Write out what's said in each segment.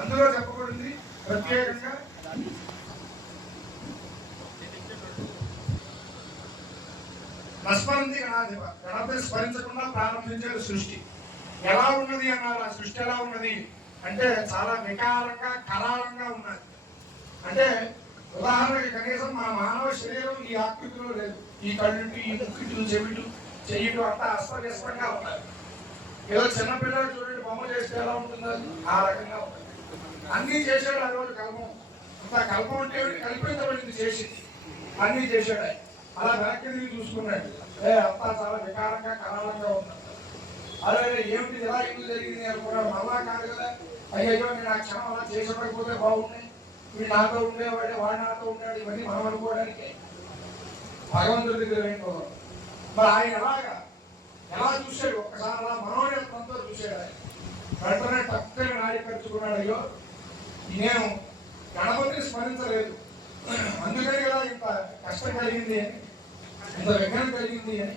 అందులో చెప్పబడింది ప్రత్యేకంగా నస్మరంతి గణాధిప, గణపతిని స్మరించకుండా ప్రారంభించేది సృష్టి. ఎలా ఉన్నది అన్నారు? ఆ సృష్టి ఎలా ఉన్నది అంటే చాలా వికారంగా కరాళంగా ఉన్నది. అంటే ఉదాహరణకి కనీసం మన మానవ శరీరం ఈ ఆకృతిలో లేదు. ఈ కళ్ళుంటి, ఈ ముక్కిట్లు, చెవిటు, చెయ్యటు అంతా అస్తవ్యస్తంగా ఉన్నది. ఏదో చిన్నపిల్లలు చూడండి బొమ్మ చేస్తే ఎలా ఉంటుందో ఆ రకంగా ఉంటుంది. అన్నీ చేశాడు ఆ రోజు కల్పం. అంత కల్పం అంటే కల్పించబడింది చేసింది, అన్నీ చేశాడు. అలా వెనక్కి తిరిగి చూసుకున్నాడు, అంతా చాలా వికారంగా కరాళంగా ఉన్నాడు. అదే ఏమిటి ఇలా ఎందుకు జరిగింది అనుకున్నాడు. మళ్ళా కాదు కదా, అయ్యో నేను ఆ క్షణం అలా చేసేపడిపోతే బాగున్నాయి, వీడు నాతో ఉండేవాడే, వాడు నాతో ఉన్నాడు, ఇవన్నీ మనం అనుకోవడానికి భగవంతుడి దగ్గర వెళ్ళిపోదాం. మరి ఆయన ఎలా చూశాడు? ఒక్కసారి అలా మనోనేత్రంతో చూశాడు. ఆయన వెంటనే తక్కువ నాడి ఖర్చుకున్నాడు, అయ్యో నేను గణపతిని స్మరించలేదు, అందుకని కదా ఇంత కష్టం కలిగింది అని, ఇంత విఘ్నం కలిగింది అని.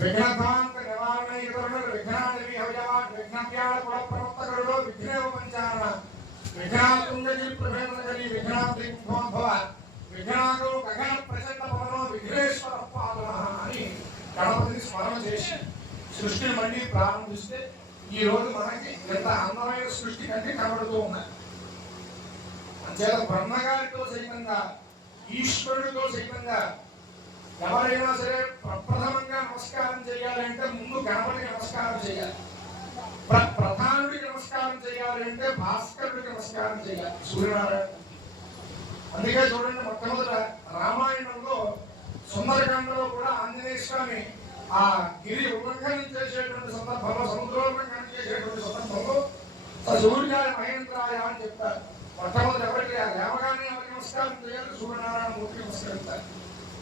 విఘ్నతాంత నివారణ ఇతరులు విఘ్నాన్ని విఘ్నప్యాల కుల ప్రవర్తకుడు విఘ్నేవ పంచారణ విఘ్నాతుంగీ ప్రభేదన కలి విఘ్నాంతి భవ విఘ్నాలు గగన ప్రచండ భవనో విఘ్నేశ్వర పాలన అని గణపతిని స్మరణ చేసి సృష్టిని మళ్ళీ ప్రారంభిస్తే ఈ రోజు మనకి ఎంత అందమైన సృష్టి కంటే కనబడుతూ ఉన్నాయి. అంచేత బ్రహ్మగారితో సైతంగా, ఈశ్వరుడితో సైతంగా ఎవరైనా సరే ప్రప్రథమంగా నమస్కారం చేయాలంటే ముందు గణపతికి నమస్కారం చేయాలి. ప్రధానుడికి నమస్కారం చేయాలి అంటే భాస్కరుడికి నమస్కారం చేయాలి, సూర్యనారాయణ. అందుకే చూడండి, మొట్టమొదట రామాయణంలో సుందరకాండలో కూడా ఆంజనేయ స్వామి ఆ గిరి ఉల్లంఘనం చేసేటువంటి సందర్భంలో, సముద్రోల్లంఘనం చేసేటువంటి సందర్భంలో సూర్యాయ మహేంద్రాయ అని చెప్తారు. మొట్టమొదటి ఎవరికి లేవగానే ఎవరికి నమస్కారం చేయాలి? సూర్యనారాయణ మూర్తికి నమస్కరిస్తారు.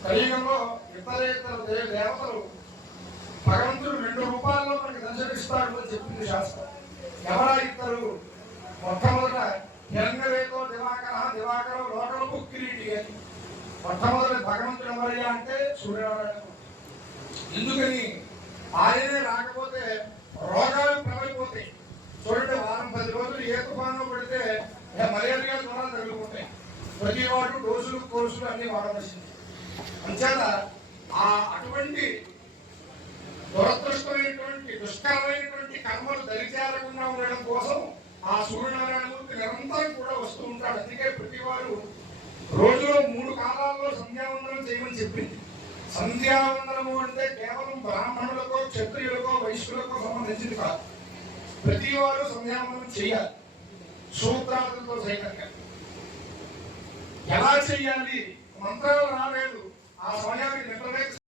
కలియుగంలో ఇతర దేవతలు భగవంతుడు 2 రూపాల్లో మనకి దర్శనమిస్తాడు అని చెప్పింది శాస్త్రం. ఎవరా ఇద్దరు? మొట్టమొదట హిరణ్యరేతో దివాకర లోకలకు కిరీటి అని. మొట్టమొదటి భగవంతుడు ఎవరయ్యా అంటే సూర్యనారాయణ. ఎందుకని? ఆయనే రాకపోతే రోగాలు ప్రబలిపోతాయి. చూడండి, వారం 10 రోజులు ఏ తుఫాను పడితే మలేరియా జ్వరాలు తగులుకుంటాయి. ప్రతి వాడు డోసులు కోర్సులు అన్ని వాడవలసింది. అంచేత అటువంటి దురదృష్టమైనటువంటి దుష్కరమైనటువంటి కర్మలు దరిచేరకుండా ఉండడం కోసం ఆ సూర్యనారాయణమూర్తి నిరంతరం కూడా వస్తూ ఉంటాడు. అందుకే ప్రతి వారు రోజులో 3 కాలాల్లో సంధ్యావందనం చేయమని చెప్పింది. సంధ్యావందనము అంటే కేవలం బ్రాహ్మణులకో, క్షత్రియులకో, వైశ్యులకో సంబంధించింది కాదు. ప్రతి వారు సంధ్యావందనం చేయాలి, సూత్రాలతో సైతంగా. ఎలా చెయ్యాలి? మంత్రాలు రాలేదు. ఆ సమయానికి నిద్రలే